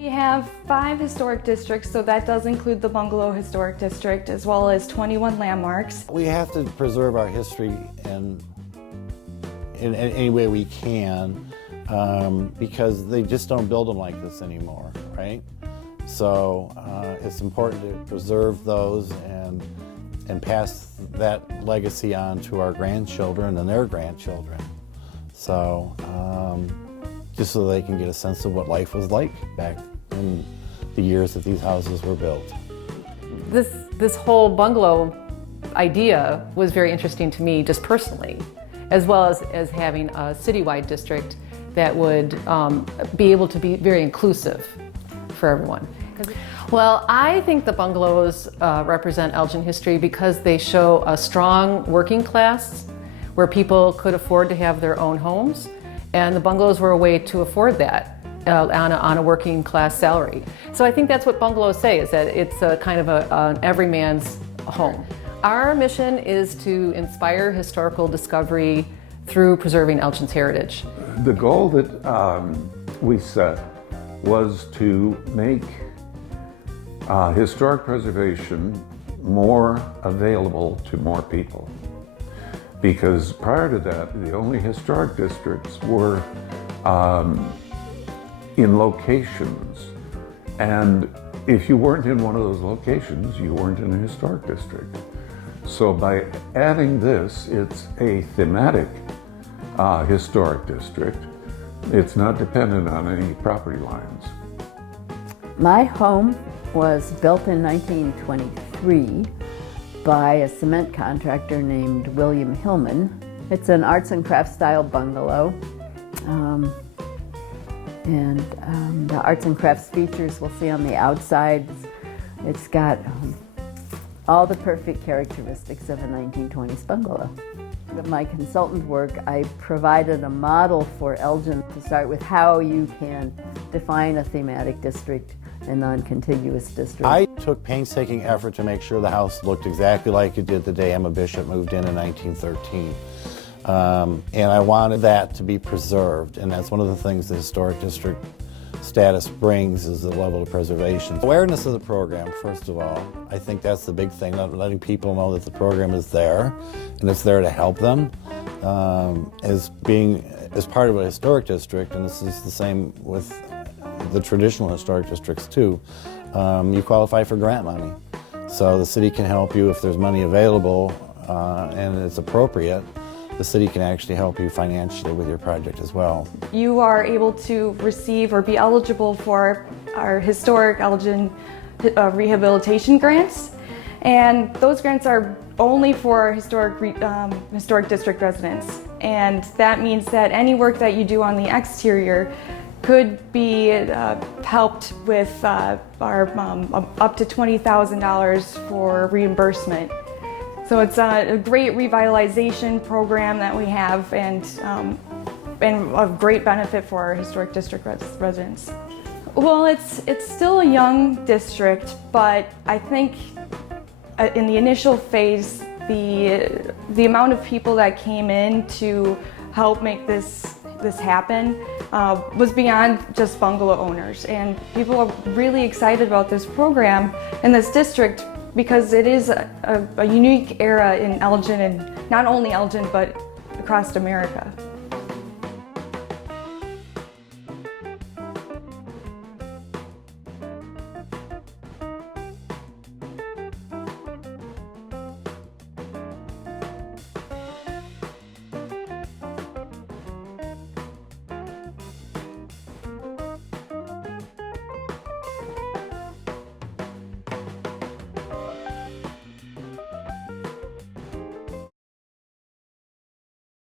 We have 5 historic districts, so that does include the Bungalow Historic District, as well as 21 landmarks. We have to preserve our history in any way we can, because they just don't build them like this anymore, right? So it's important to preserve those and pass that legacy on to our grandchildren and their grandchildren. So just so they can get a sense of what life was like back in the years that these houses were built. This whole bungalow idea was very interesting to me just personally, as well as having a citywide district that would be able to be very inclusive for everyone. Well, I think the bungalows represent Elgin history because they show a strong working class where people could afford to have their own homes, and the bungalows were a way to afford that on a working class salary. So I think that's what bungalows say, is that it's a kind of an everyman's home. Our mission is to inspire historical discovery through preserving Elgin's heritage. The goal that we set was to make historic preservation more available to more people. Because prior to that, the only historic districts were in locations. And if you weren't in one of those locations, you weren't in a historic district. So by adding this, it's a thematic historic district. It's not dependent on any property lines. My home was built in 1923 by a cement contractor named William Hillman. It's an arts and crafts style bungalow. The arts and crafts features we'll see on the outside. It's got all the perfect characteristics of a 1920s bungalow. With my consultant work, I provided a model for Elgin to start with how you can define a thematic district and non-contiguous district. I took painstaking effort to make sure the house looked exactly like it did the day Emma Bishop moved in 1913. And I wanted that to be preserved, and that's one of the things the historic district status brings, is the level of preservation. Awareness of the program, first of all. I think that's the big thing, letting people know that the program is there, and it's there to help them. As part of a historic district, and this is the same with the traditional historic districts too, you qualify for grant money. So the city can help you if there's money available and it's appropriate. The city can actually help you financially with your project as well. You are able to receive or be eligible for our historic Elgin rehabilitation grants, and those grants are only for historic district residents. And that means that any work that you do on the exterior could be helped with our up to $20,000 for reimbursement. So it's a great revitalization program that we have, and a great benefit for our historic district residents. Well, it's still a young district, but I think in the initial phase, the amount of people that came in to help make this happen was beyond just bungalow owners, and people are really excited about this program in this district because it is a unique era in Elgin, and not only Elgin but across America.